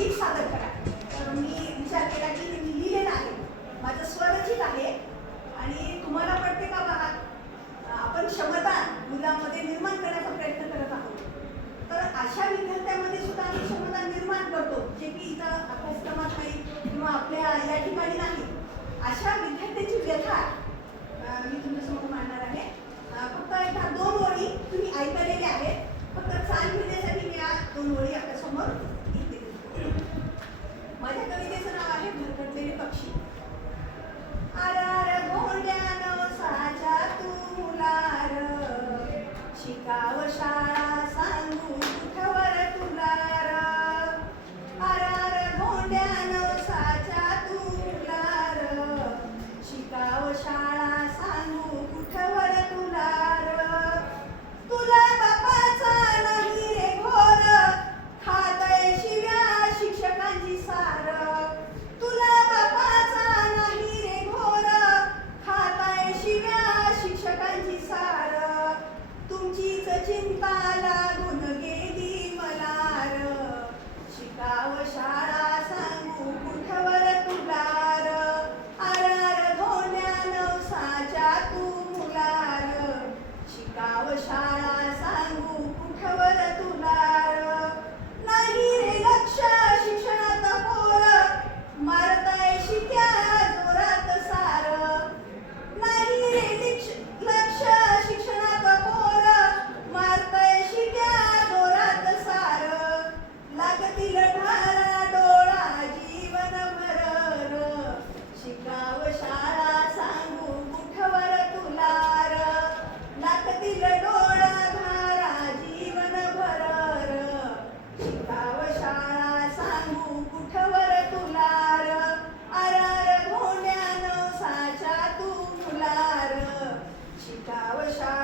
गीत सादर करा. तर मी विचार केला की मी लिहिलेलं आहे. माझं स्वरचित आहे. आणि तुम्हाला पण कवितेचं नाव आहे भरकटलेले पक्षी. आरार भोंड्यानो साच्या तुलार शिकाव शाळा baixar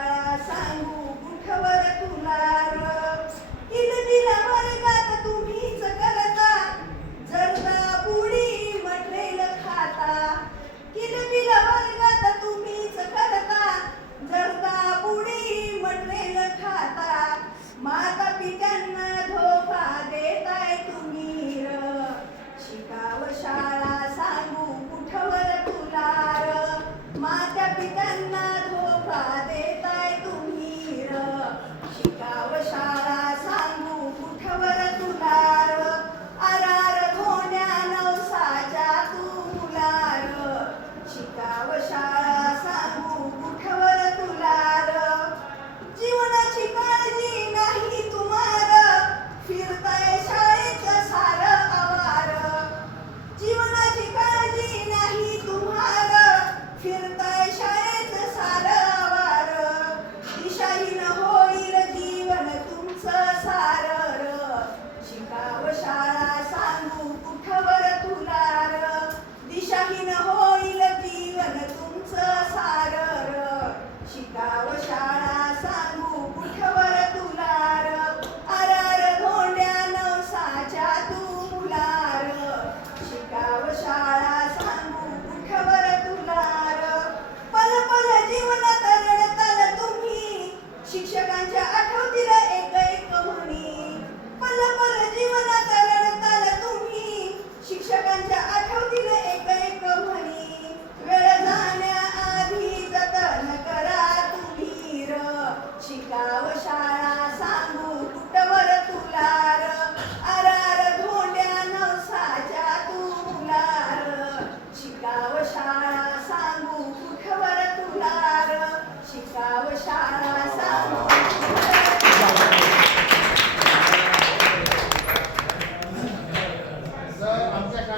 아